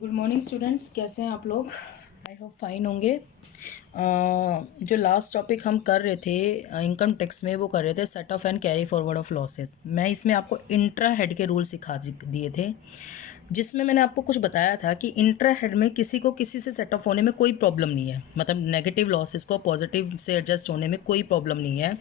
Good morning students, कैसे हैं आप लोग? आई होप फाइन होंगे। जो लास्ट टॉपिक हम कर रहे थे इनकम टैक्स में, वो कर रहे थे set of and carry forward of losses. मैं इसमें आपको इंट्रा हेड के रूल सिखा दिए थे, जिसमें मैंने आपको कुछ बताया था कि इंट्रा हेड में किसी को किसी से सेट ऑफ होने में कोई प्रॉब्लम नहीं है, मतलब नेगेटिव लॉसेस को पॉजिटिव से एडजस्ट होने में कोई प्रॉब्लम नहीं है।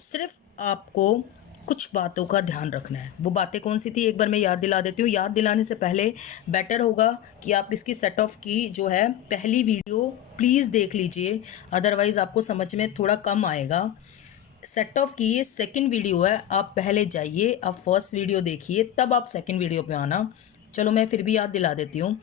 सिर्फ आपको कुछ बातों का ध्यान रखना है। वो बातें कौन सी थी, एक बार मैं याद दिला देती हूँ। याद दिलाने से पहले बेटर होगा कि आप इसकी सेट ऑफ की जो है पहली वीडियो प्लीज़ देख लीजिए, अदरवाइज़ आपको समझ में थोड़ा कम आएगा। सेट ऑफ की ये सेकंड वीडियो है, आप पहले जाइए, आप फर्स्ट वीडियो देखिए, तब आप सेकंड वीडियो पे आना। चलो मैं फिर भी याद दिला देती हूँ।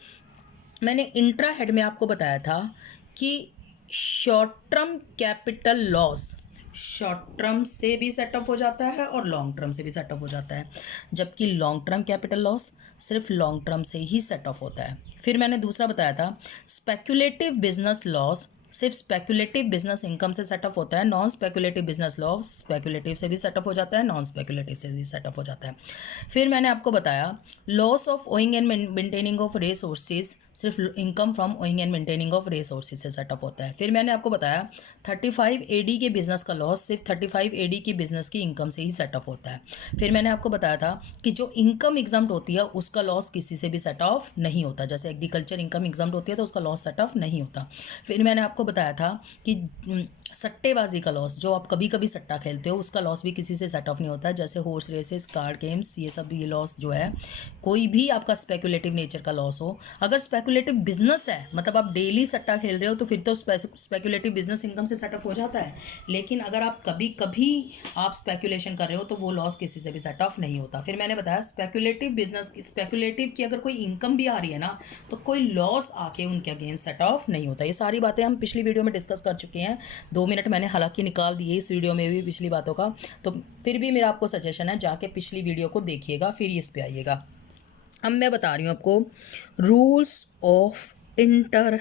मैंने इंट्रा हेड में आपको बताया था कि short term capital loss short term से भी सेटअप हो जाता है और लॉन्ग टर्म से भी सेटअप हो जाता है, जबकि लॉन्ग टर्म कैपिटल लॉस सिर्फ लॉन्ग टर्म से ही सेटअप होता है। फिर मैंने दूसरा बताया था स्पेक्युलेटिव बिजनेस लॉस सिर्फ स्पेक्युलेटिव बिजनेस इनकम से सेटअप होता है। Non speculative business loss speculative से भी सेटअप हो जाता है, नॉन स्पेक्युलेटिव से भी सेटअप हो जाता है। फिर मैंने आपको बताया loss of owning and maintaining of resources सिर्फ income from owning and maintaining of resources से सेटअप होता है। फिर मैंने आपको बताया 35 एडी के बिजनेस का लॉस सिर्फ 35 एडी की बिजनेस की इनकम से ही सेटअप होता है। फिर मैंने आपको बताया था कि जो इनकम एग्जाम्प्ट होती है उसका लॉस किसी से भी सेट ऑफ नहीं होता, जैसे एग्रीकल्चर इनकम एग्जाम्प्ट होती है तो उसका लॉस सेट ऑफ नहीं होता। फिर मैंने आपको बताया था कि सट्टेबाजी का लॉस, जो आप कभी कभी सट्टा खेलते हो, उसका लॉस भी किसी से सेट ऑफ नहीं होता है, जैसे हॉर्स रेसेस, कार्ड गेम्स, ये सब ये लॉस जो है कोई भी आपका स्पेकुलेटिव नेचर का लॉस हो। अगर स्पेकुलेटिव बिजनेस है, मतलब आप डेली सट्टा खेल रहे हो, तो फिर तो स्पेकुलेटिव बिजनेस इनकम से सेट ऑफ हो जाता है। लेकिन अगर आप कभी कभी आप स्पेकुलेशन कर रहे हो तो वो लॉस किसी से भी सेट ऑफ नहीं होता। फिर मैंने बताया स्पेकुलेटिव की अगर कोई इनकम भी आ रही है ना, तो कोई लॉस आके उनके अगेंस्ट सेट ऑफ नहीं होता। ये सारी बातें हम पिछली वीडियो में डिस्कस कर चुके हैं। 2 मिनट मैंने हालांकि निकाल दिए इस वीडियो में भी पिछली बातों का, तो फिर भी मेरा आपको सजेशन है जाके पिछली वीडियो को देखिएगा, फिर इस पे आइएगा। अब मैं बता रही हूँ आपको रूल्स ऑफ इंटर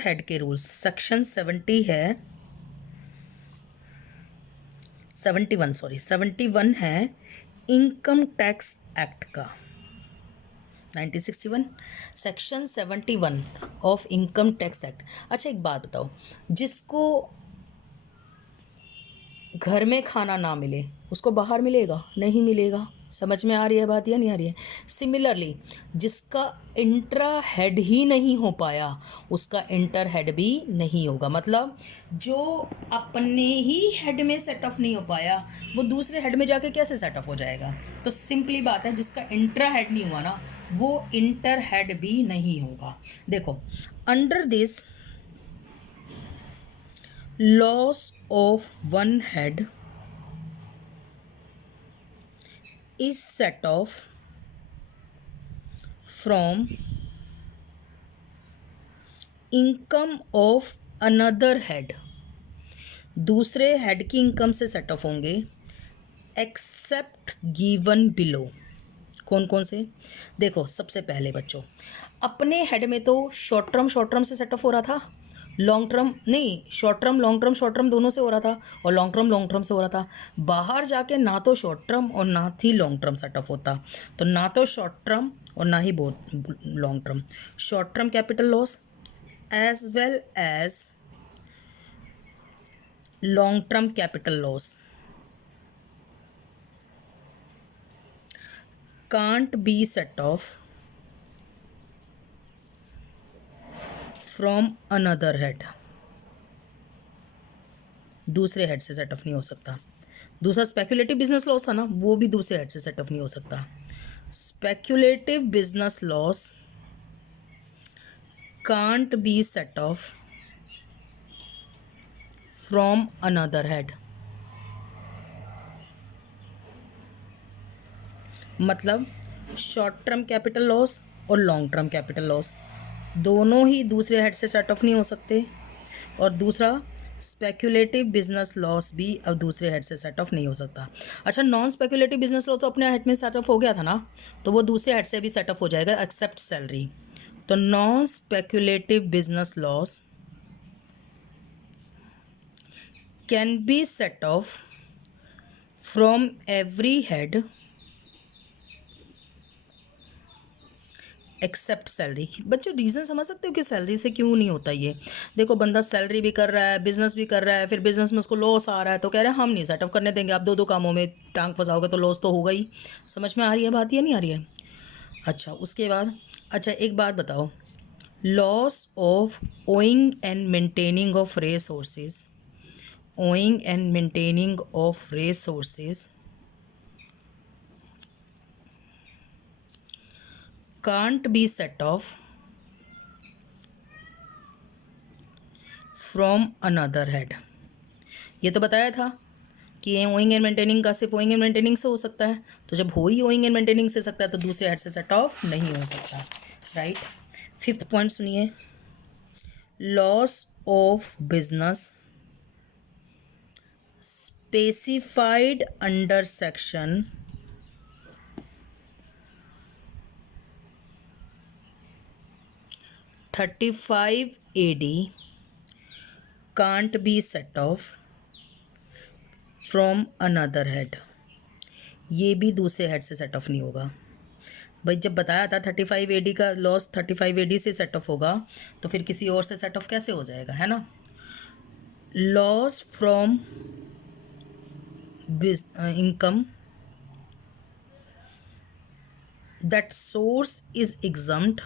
हेड के रूल्स। सेक्शन 71 है इनकम टैक्स एक्ट का, 1961, section 71 of income tax act. अच्छा एक बात बताओ, जिसको घर में खाना ना मिले उसको बाहर मिलेगा? नहीं मिलेगा। समझ में आ रही है बात या नहीं आ रही है? सिमिलरली जिसका इंट्रा हेड ही नहीं हो पाया उसका इंटर हेड भी नहीं होगा। मतलब जो अपने ही हेड में सेट ऑफ नहीं हो पाया वो दूसरे हेड में जाके कैसे सेट ऑफ हो जाएगा? तो सिंपली बात है, जिसका इंट्रा हेड नहीं हुआ ना वो इंटर हेड भी नहीं होगा। देखो, under this loss of one head is set off from income of another head। दूसरे हेड की इनकम से सेट ऑफ होंगे एक्सेप्ट गिवन बिलो। कौन कौन से? देखो, सबसे पहले बच्चों, अपने हेड में तो शॉर्ट टर्म से सेट ऑफ हो रहा था, लॉन्ग टर्म नहीं, शॉर्ट टर्म दोनों से हो रहा था, और लॉन्ग टर्म से हो रहा था। बाहर जाके ना तो शॉर्ट टर्म और ना ही लॉन्ग टर्म सेट ऑफ होता, तो ना तो शॉर्ट टर्म और ना ही बहुत long term. Short term capital loss as well as long term capital loss can't be set off from another head। दूसरे हेड से सेट ऑफ नहीं हो सकता। दूसरा स्पेक्युलेटिव बिजनेस लॉस था ना, वो भी दूसरे हेड से सेट ऑफ नहीं हो सकता। Speculative business loss can't be set off from another head. मतलब शॉर्ट टर्म कैपिटल लॉस और लॉन्ग टर्म कैपिटल लॉस दोनों ही दूसरे हेड से सेट ऑफ नहीं हो सकते, और दूसरा स्पेक्युलेटिव बिजनेस लॉस भी अब दूसरे हेड से सेट ऑफ नहीं हो सकता। अच्छा, नॉन स्पेक्युलेटिव बिजनेस लॉस तो अपने हेड में सेट ऑफ हो गया था ना, तो वो दूसरे हेड से भी सेट ऑफ हो जाएगा एक्सेप्ट सैलरी। तो non speculative business loss can be set off from every head except salary. बच्चों रीज़न समझ सकते हो कि सैलरी से क्यों नहीं होता ये। देखो बंदा सैलरी भी कर रहा है, बिजनेस भी कर रहा है, फिर बिजनेस में उसको लॉस आ रहा है तो कह रहे हैं हम नहीं सेटअप करने देंगे। आप दो दो कामों में टांग फंसाओगे तो लॉस तो होगा ही। समझ में आ रही है बात या नहीं आ रही है? अच्छा उसके बाद, अच्छा एक बात बताओ, loss of owning and maintaining of resources, owing and maintaining of resources can't be set off from another head। ये तो बताया था कि ओइंग एंड मेंटेनिंग का सिर्फ ओइंग एंड मेंटेनिंग से हो सकता है, तो जब हो ही ओइंग एंड मेंटेनिंग से सकता है तो दूसरे हेड से सेट ऑफ नहीं हो सकता, राइट। फिफ्थ पॉइंट सुनिए, loss of business specified under section 35 AD can't be set off from another head। ये भी दूसरे हेड से सेट ऑफ नहीं होगा। भाई जब बताया था 35 AD का लॉस 35 AD से सेट ऑफ होगा तो फिर किसी और से सेट ऑफ कैसे हो जाएगा, है ना। Loss from income that source is exempt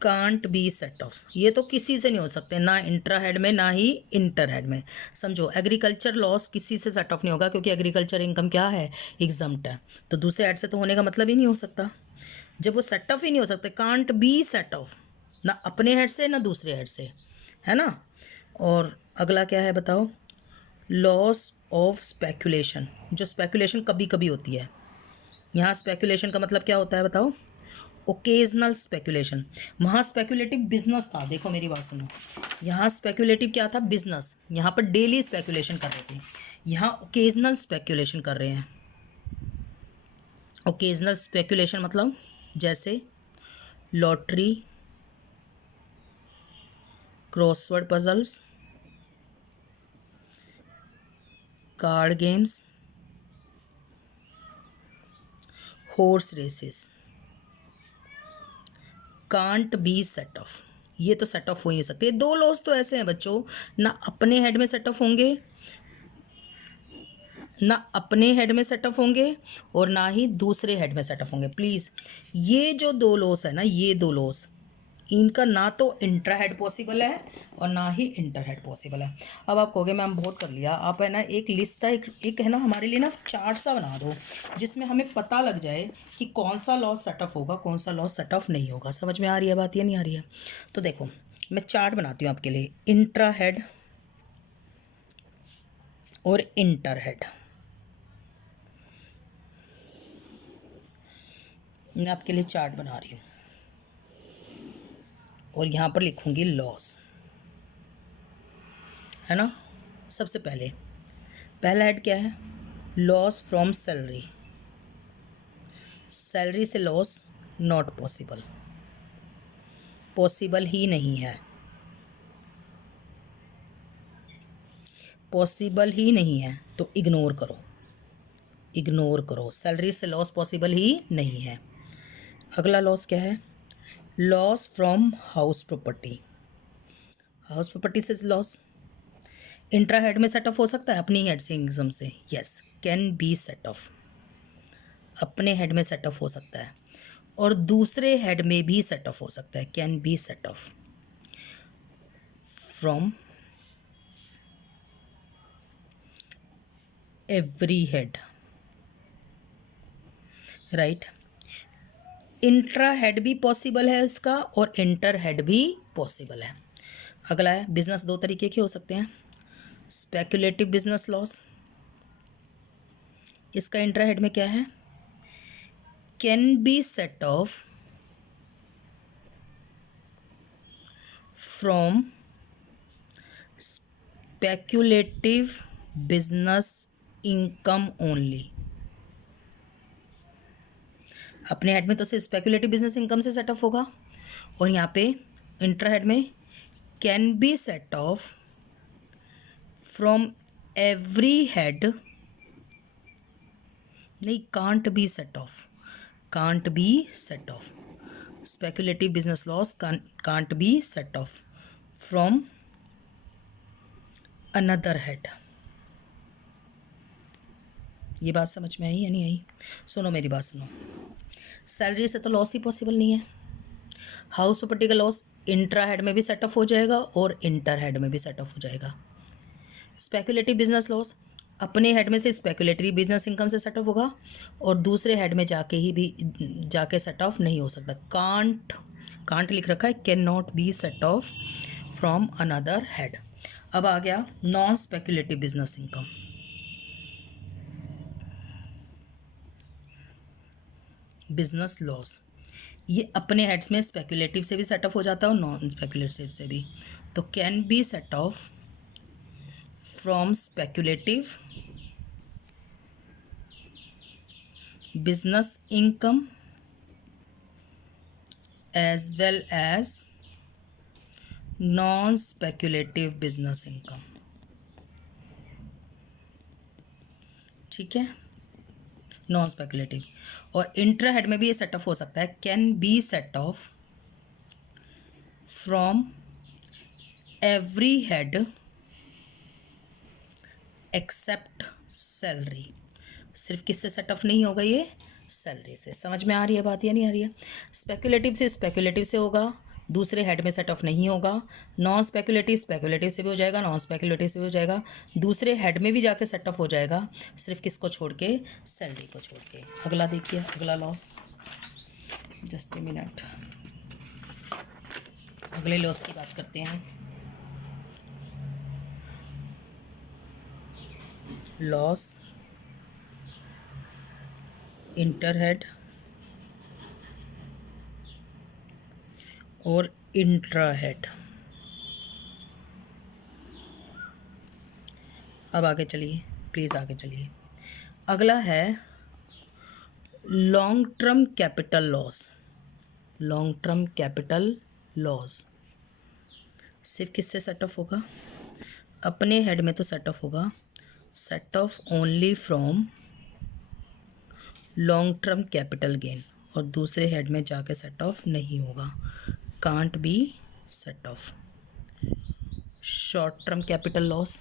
can't be set off. ये तो किसी से नहीं हो सकते, ना इंट्रा हेड में ना ही इंटर हेड में। समझो एग्रीकल्चर लॉस किसी से सेट ऑफ नहीं होगा क्योंकि एग्रीकल्चर इनकम क्या है, एग्जम्प्ट है, तो दूसरे हेड से तो होने का मतलब ही नहीं हो सकता। जब वो सेट ऑफ ही नहीं हो सकते, कांट बी सेट ऑफ, ना अपने हेड से ना दूसरे हेड से, है ना। और अगला क्या है बताओ, लॉस ऑफ स्पेकुलेशन। जो स्पेकुलेशन कभी कभी होती है, यहाँ स्पेकुलेशन का मतलब क्या होता है बताओ, ओकेजनल स्पेकुलेशन। वहाँ स्पेकुलेटिव बिजनेस था, देखो मेरी बात सुनो, यहाँ स्पेकुलेटिव क्या था, बिजनेस। यहाँ पर डेली स्पेकुलेशन कर रहे थे, यहाँ ओकेजनल स्पेकुलेशन कर रहे हैं। ओकेजनल स्पेकुलेशन मतलब जैसे lottery, crossword puzzles, card games, horse races, can't be set off. ये तो सेट ऑफ हो ही नहीं सकते। दो लॉस तो ऐसे हैं बच्चों, ना अपने हेड में सेट ऑफ होंगे, ना अपने हेड में सेट ऑफ होंगे और ना ही दूसरे हेड में सेट ऑफ होंगे। प्लीज़ ये जो दो लॉस है ना, ये दो लॉस, इनका ना तो इंट्रा हेड पॉसिबल है और ना ही इंटर हेड पॉसिबल है। अब आप कहोगे मैम बहुत कर लिया, आप है ना एक लिस्ट है, एक है ना हमारे लिए ना चार्ट सा बना दो जिसमें हमें पता लग जाए कि कौन सा लॉस सेट ऑफ होगा, कौन सा लॉस सेट ऑफ नहीं होगा। समझ में आ रही है बात या नहीं आ रही है? तो देखो मैं चार्ट बनाती हूँ आपके लिए, इंट्रा हेड और इंटर हेड। मैं आपके लिए चार्ट बना रही हूँ और यहाँ पर लिखूँगी लॉस, है ना। सबसे पहले पहला हेड क्या है, लॉस फ्रॉम सैलरी। सैलरी से लॉस नॉट पॉसिबल, पॉसिबल ही नहीं है, पॉसिबल ही नहीं है, तो इग्नोर करो, इग्नोर करो। सैलरी से लॉस पॉसिबल ही नहीं है। अगला लॉस क्या है, loss from house property. House property से लॉस इंट्रा हेड में सेट ऑफ हो सकता है, अपनी हेड से इनकम से, yes can be set of, अपने हेड में सेट ऑफ हो सकता है और दूसरे हेड में भी सेट ऑफ हो सकता है, can be set off from every head, right. Intra head भी पॉसिबल है इसका और इंटर हेड भी पॉसिबल है। अगला है बिजनेस, दो तरीके के हो सकते हैं, स्पेकुलेटिव बिजनेस लॉस, इसका इंट्रा हेड में क्या है, can be set off from speculative business income only. अपने हेड में तो सिर्फ स्पेकुलेटिव बिजनेस इनकम से सेट ऑफ होगा और यहाँ पे इंट्रा हेड में can be set off from every head नहीं, can't be set off, can't be set off, speculative business loss can't be set off from another head. ये बात समझ में आई या नहीं आई? सुनो मेरी बात सुनो, सैलरी से तो लॉस ही पॉसिबल नहीं है। हाउस प्रॉपर्टी का लॉस इंट्रा हेड में भी सेट ऑफ हो जाएगा और इंटर हेड में भी सेट ऑफ हो जाएगा। स्पेकुलेटिव बिजनेस लॉस अपने हेड में से स्पेकुलेटरी बिजनेस इनकम से सेट ऑफ होगा और दूसरे हेड में जाके सेट ऑफ नहीं हो सकता। कांट लिख रखा है, can not be set off from another head. अब आ गया non speculative business income. Business loss ये अपने हेड्स में स्पेकुलेटिव से भी सेट ऑफ हो जाता है और नॉन स्पेकुलेटिव से भी। तो can be set off from speculative business income as well as non speculative business income. ठीक है, नॉन स्पेकुलेटिव। और इंट्रा हेड में भी ये सेट ऑफ हो सकता है, can be set off from every head except salary. सिर्फ किससे सेट ऑफ नहीं होगा ये? सैलरी से। समझ में आ रही है बात या नहीं आ रही है? स्पेकुलेटिव से होगा, दूसरे हेड में सेट ऑफ नहीं होगा। नॉन स्पेकुलेटिव से भी हो जाएगा, नॉन स्पेकुलेटिव से भी हो जाएगा, दूसरे हेड में भी जाके सेट ऑफ हो जाएगा, सिर्फ किसको छोड़ के? सैलरी को छोड़ के। अगला देखिए, अगला लॉस, जस्ट ए मिनट, अगले लॉस की बात करते हैं। लॉस इंटर हेड और इंट्रा हेड। अब आगे चलिए, प्लीज़ आगे चलिए। अगला है long term capital loss. Long term capital loss सिर्फ किससे सेट ऑफ होगा? अपने हेड में तो सेट ऑफ होगा, set off only from long term capital gain, और दूसरे हेड में जाके सेट ऑफ नहीं होगा, can't be set of. Short term capital loss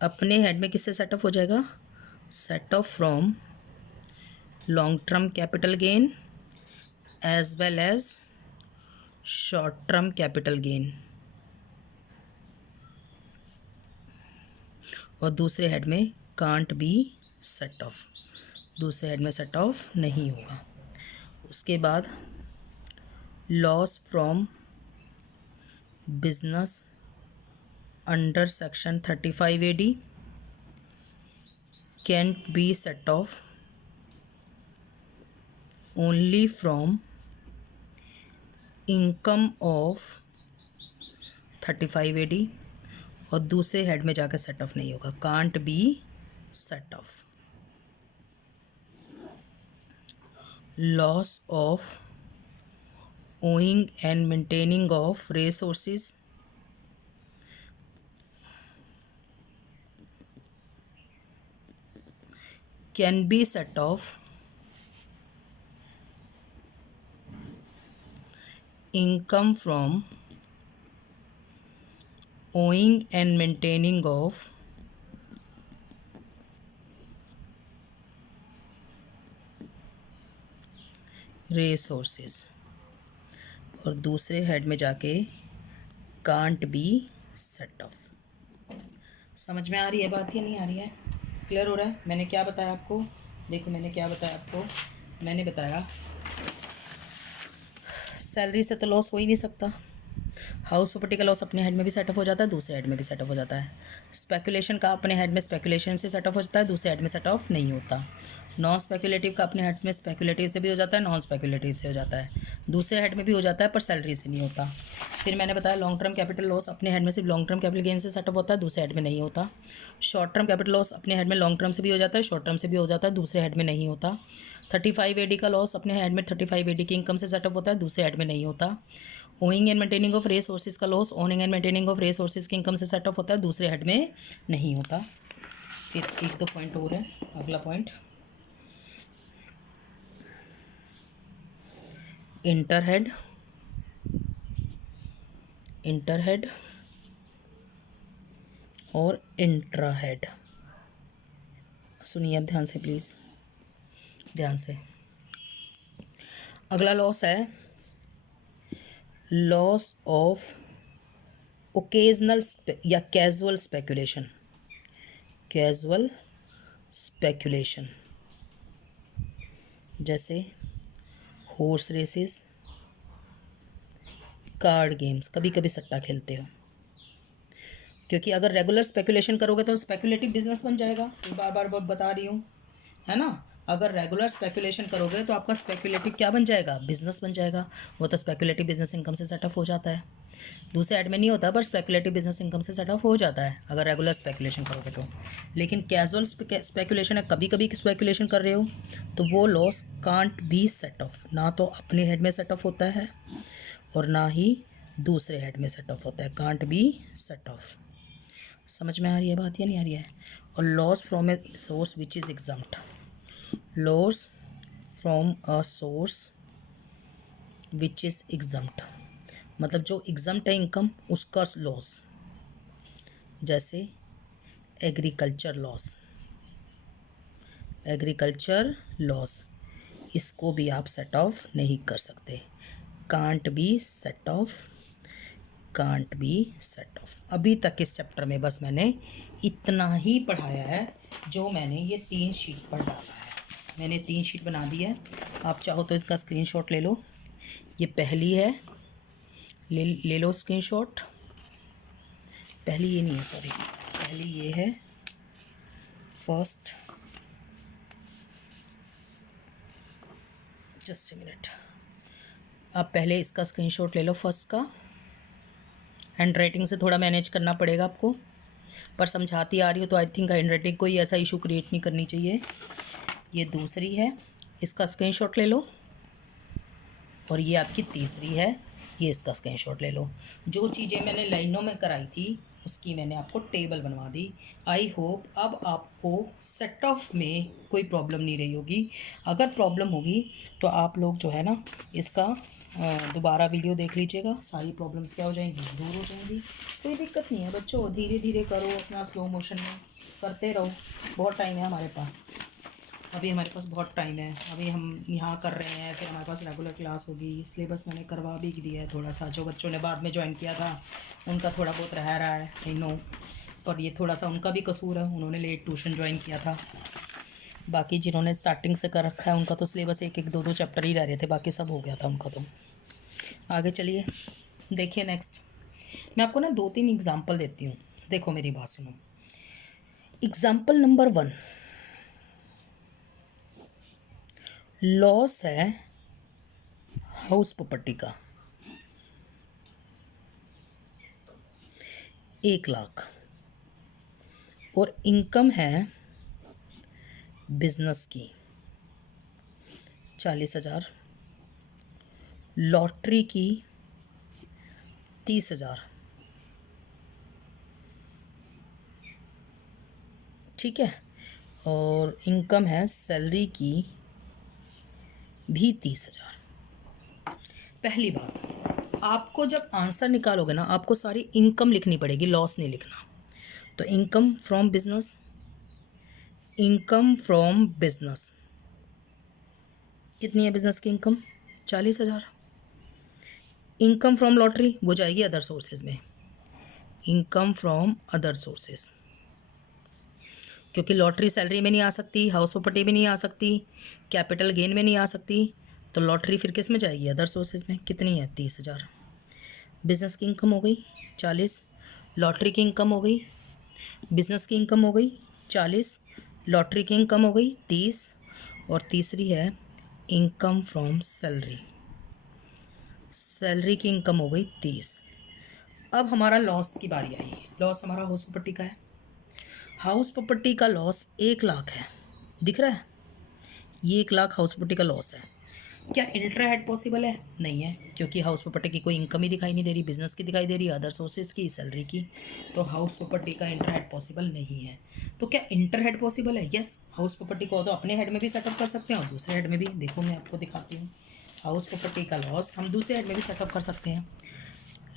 अपने हेड में किससे सेट ऑफ हो जाएगा? Set off from long term capital gain as well as short term capital gain, और दूसरे हेड में कांट बी सेट ऑफ, दूसरे हेड में सेट ऑफ नहीं होगा। उसके बाद loss from business under section 35 AD can't be set off only from income of 35 AD, और दूसरे हेड में जाकर सेट ऑफ नहीं होगा, can't be set of. Loss of owning and maintaining of resources can be set of income from owing and maintaining of resources, और दूसरे head में जाके कांट बी सेट ऑफ। समझ में आ रही है बात या नहीं आ रही है? क्लियर हो रहा है? मैंने क्या बताया आपको? देखो मैंने क्या बताया आपको, मैंने बताया सैलरी से तो लॉस हो ही नहीं सकता। हाउस प्रॉपर्टी का लॉस अपने हेड में भी सेट ऑफ हो जाता है, दूसरे हेड में भी सेट ऑफ हो जाता है। स्पेकुलेशन का अपने हेड में स्पेकुलेशन से सेट ऑफ हो जाता है, दूसरे हेड में सेट ऑफ नहीं होता। नॉन स्पेकुलेटिव का अपने हेड्स में स्पेकुलेटिव से भी हो जाता है, नॉन स्पेकुलेटिव से हो जाता है, दूसरे हेड में भी हो जाता है पर सैलरी से नहीं होता। फिर मैंने बताया लॉन्ग टर्म कैपिटल लॉस अपने हेड में सिर्फ लॉन्ग टर्म कैपिटल गेन से सेट ऑफ होता है, दूसरे हेड में नहीं होता। शॉर्ट टर्म कैपिटल लॉस अपने हेड में लॉन्ग टर्म से भी हो जाता है, शॉर्ट टर्म से भी हो जाता है, दूसरे हेड में नहीं होता। 35 AD का लॉस अपने हेड में 35 AD की इनकम से सेटअप होता है, दूसरे हेड में नहीं होता। Owning and maintaining of resources का loss owning and maintaining of resources की इनकम से सेट ऑफ होता है, दूसरे हेड में नहीं होता। फिर एक दो पॉइंट और है। अगला पॉइंट इंटरहेड, इंटरहेड और इंट्राहेड। सुनिए अब ध्यान से प्लीज़, ध्यान से। अगला लॉस है लॉस ऑफ ओकेजनल या कैजुअल स्पेकुलेशन, कैजुअल स्पेकुलेशन, जैसे हॉर्स रेसेस, कार्ड गेम्स, कभी कभी सट्टा खेलते हो। क्योंकि अगर रेगुलर स्पेकुलेशन करोगे तो स्पेकुलेटिव बिजनेस बन जाएगा, ये बार बार बता रही हूँ, है ना। अगर रेगुलर स्पेकुलेशन करोगे तो आपका स्पेकुलेटिव क्या बन जाएगा, बिजनेस बन जाएगा। वो तो स्पेकुलेटिव बिजनेस इनकम से सेट ऑफ हो जाता है, दूसरे ऐड में नहीं होता, पर स्पेकुलेटिव बिजनेस इनकम से सेट ऑफ हो जाता है अगर रेगुलर स्पेकुलेशन करोगे तो। लेकिन कैजुअल स्पेकुलेशन है, कभी कभी स्पेकुलेशन कर रहे हो, तो वो loss can't be set of, ना तो अपने हेड में सेट ऑफ होता है और ना ही दूसरे हेड में सेट ऑफ होता है, कांट बी सेट ऑफ। समझ में आ रही है बात या नहीं आ रही है। और loss from a source which is exempt, loss from a source which is exempt, मतलब जो एग्जम्प्ट है इनकम उसका लॉस, जैसे एग्रीकल्चर लॉस, एग्रीकल्चर लॉस, इसको भी आप सेट ऑफ नहीं कर सकते, can't be set off, can't be set of. अभी तक इस चैप्टर में बस मैंने इतना ही पढ़ाया है, जो मैंने ये 3 शीट पर डाला है। मैंने 3 शीट बना दी है, आप चाहो तो इसका स्क्रीनशॉट ले लो। ये पहली है, ले लो स्क्रीनशॉट। पहली ये नहीं है, सॉरी, पहली ये है फर्स्ट, जस्ट ए मिनट। आप पहले इसका स्क्रीनशॉट ले लो फर्स्ट का, हैंड राइटिंग से थोड़ा मैनेज करना पड़ेगा आपको, पर समझाती आ रही हो तो आई थिंक हैंड राइटिंग कोई ऐसा इशू क्रिएट नहीं करनी चाहिए। ये दूसरी है, इसका स्क्रीनशॉट ले लो, और ये आपकी तीसरी है, ये इसका स्क्रीनशॉट ले लो। जो चीज़ें मैंने लाइनों में कराई थी उसकी मैंने आपको टेबल बनवा दी। आई होप अब आपको सेट ऑफ में कोई प्रॉब्लम नहीं रही होगी। अगर प्रॉब्लम होगी तो आप लोग जो है ना इसका दोबारा वीडियो देख लीजिएगा, सारी प्रॉब्लम्स क्या हो जाएंगी, दूर हो जाएंगी। कोई दिक्कत नहीं है बच्चों, धीरे धीरे करो, अपना स्लो मोशन में करते रहो, बहुत टाइम है हमारे पास, अभी हमारे पास बहुत टाइम है। अभी हम यहाँ कर रहे हैं, फिर हमारे पास रेगुलर क्लास होगी, सिलेबस मैंने करवा भी दिया है थोड़ा सा। जो बच्चों ने बाद में ज्वाइन किया था उनका थोड़ा बहुत रह रहा है, आई नो, पर ये थोड़ा सा उनका भी कसूर है, उन्होंने लेट ट्यूशन ज्वाइन किया था। बाकी जिन्होंने स्टार्टिंग से कर रखा है उनका तो सिलेबस 1-1, 2-2 चैप्टर ही रह रहे थे, बाकी सब हो गया था उनका। तो आगे चलिए देखिए नेक्स्ट। मैं आपको ना 2-3 एग्जाम्पल देती हूँ, देखो मेरी बात सुनो। एग्जाम्पल नंबर 1, लॉस है हाउस प्रॉपर्टी का 1 लाख, और इनकम है बिजनेस की 40,000, लॉटरी की 30,000, ठीक है, और इनकम है सैलरी की भी 30,000। पहली बात, आपको जब आंसर निकालोगे ना आपको सारी इनकम लिखनी पड़ेगी, लॉस नहीं लिखना। तो income from business, income from business कितनी है, बिजनेस की इनकम 40,000। इनकम फ्रॉम लॉटरी वो जाएगी अदर सोर्सेज में, इनकम फ्रॉम अदर सोर्सेज, क्योंकि लॉटरी सैलरी में नहीं आ सकती, हाउस प्रॉपर्टी में नहीं आ सकती, कैपिटल गेन में नहीं आ सकती, तो लॉटरी फिर किस में जाएगी, अदर सोर्सेज में। कितनी है, 30,000। बिजनेस की इनकम हो गई 40, लॉटरी की इनकम हो गई, बिजनेस की इनकम हो गई 40, लॉटरी की इनकम हो गई 30, और तीसरी है इनकम फ्रॉम सैलरी, सैलरी की इनकम हो गई 30। अब हमारा लॉस की बारी आई। लॉस हमारा हाउस प्रॉपर्टी का है, हाउस प्रॉपर्टी का लॉस 1 लाख है, दिख रहा है, ये 1 लाख हाउस प्रॉपर्टी का लॉस है। क्या इंट्रा हेड पॉसिबल है? नहीं है, क्योंकि हाउस प्रॉपर्टी की कोई इनकम ही दिखाई नहीं दे रही, बिजनेस की दिखाई दे रही है, अदर सोर्सेज की, सैलरी की। तो हाउस प्रॉपर्टी का इंट्रा हेड पॉसिबल नहीं है। तो क्या इंटर हेड पॉसिबल है? यस, हाउस प्रॉपर्टी को तो अपने हेड में भी सेटअप कर सकते हैं और दूसरे हेड में भी। देखो मैं आपको दिखाती हूँ, हाउस प्रॉपर्टी का लॉस हम दूसरे हेड में भी सेटअप कर सकते हैं।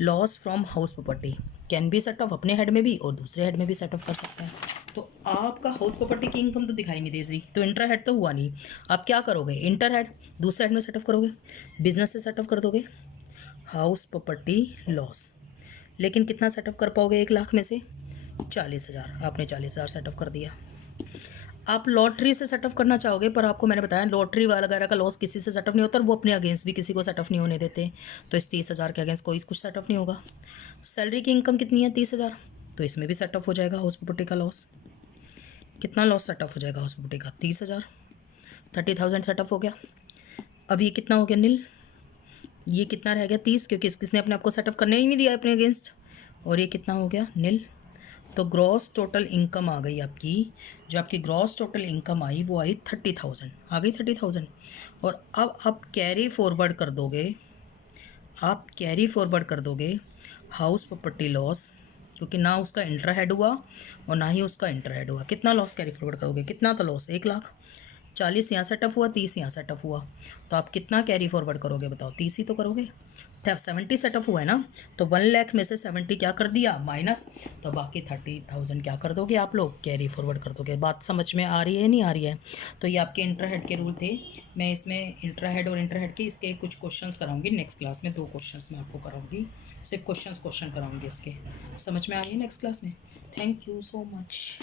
Loss from house property can be set up अपने हेड में भी और दूसरे हेड में भी सेटअप कर सकते हैं। तो आपका हाउस प्रॉपर्टी की इनकम तो दिखाई नहीं दे रही, तो इंटर हेड तो हुआ नहीं। आप क्या करोगे? इंटर हेड दूसरे हेड में सेटअप करोगे, बिजनेस से सेटअप कर दोगे हाउस प्रॉपर्टी लॉस। लेकिन कितना सेटअप कर पाओगे 1 लाख में से? 40,000। आपने 40,000 सेटअप कर दिया। आप लॉटरी से सेटअप करना चाहोगे, पर आपको मैंने बताया लॉटरी वगैरह का लॉस किसी से सेटअप नहीं होता और वो अपने अगेंस्ट भी किसी को सेटअप नहीं होने देते। तो इस 30,000 के अगेंस्ट कोई कुछ सेटअप नहीं होगा। सैलरी की इनकम कितनी है? 30,000। तो इसमें भी सेटअप हो जाएगा हाउस प्रॉपर्टी का लॉस। कितना लॉस सेटअप हो जाएगा हाउस प्रॉपर्टी का? 30,000। 30,000 सेटअप हो गया। अब ये कितना हो गया? नील। ये कितना रह गया? 30, क्योंकि किसने अपने आपको सेटअप करने ही नहीं दिया अपने अगेंस्ट। और ये कितना हो गया? नील। तो ग्रॉस टोटल इनकम आ गई आपकी, जो आपकी ग्रॉस टोटल इनकम आई वो आई 30,000, आ गई 30,000। और अब आप कैरी फॉरवर्ड कर दोगे, हाउस प्रॉपर्टी लॉस, क्योंकि ना उसका इंट्रा हेड हुआ और ना ही उसका इंट्रा हेड हुआ। कितना लॉस कैरी फॉरवर्ड करोगे? कितना था लॉस? 1 लाख। 40 यहाँ सेटअप हुआ, 30 यहाँ सेटअप हुआ, तो आप कितना कैरी फॉरवर्ड करोगे बताओ? 30 ही तो करोगे। तो 70 सेटअप हुआ है ना, तो 1 लाख में से 70 क्या कर दिया? माइनस। तो बाकी 30,000 क्या कर दोगे आप लोग? कैरी फॉरवर्ड कर दोगे। बात समझ में आ रही है नहीं आ रही है? तो ये आपके इंटर हेड के रूल थे। मैं इसमें इंट्रा हेड और इंटर हेड के इसके कुछ क्वेश्चंस कराऊंगी नेक्स्ट क्लास में। 2 क्वेश्चंस मैं आपको कराऊंगी, सिर्फ क्वेश्चन कराऊंगी इसके। समझ में आ रही है नेक्स्ट क्लास में? Thank you so much.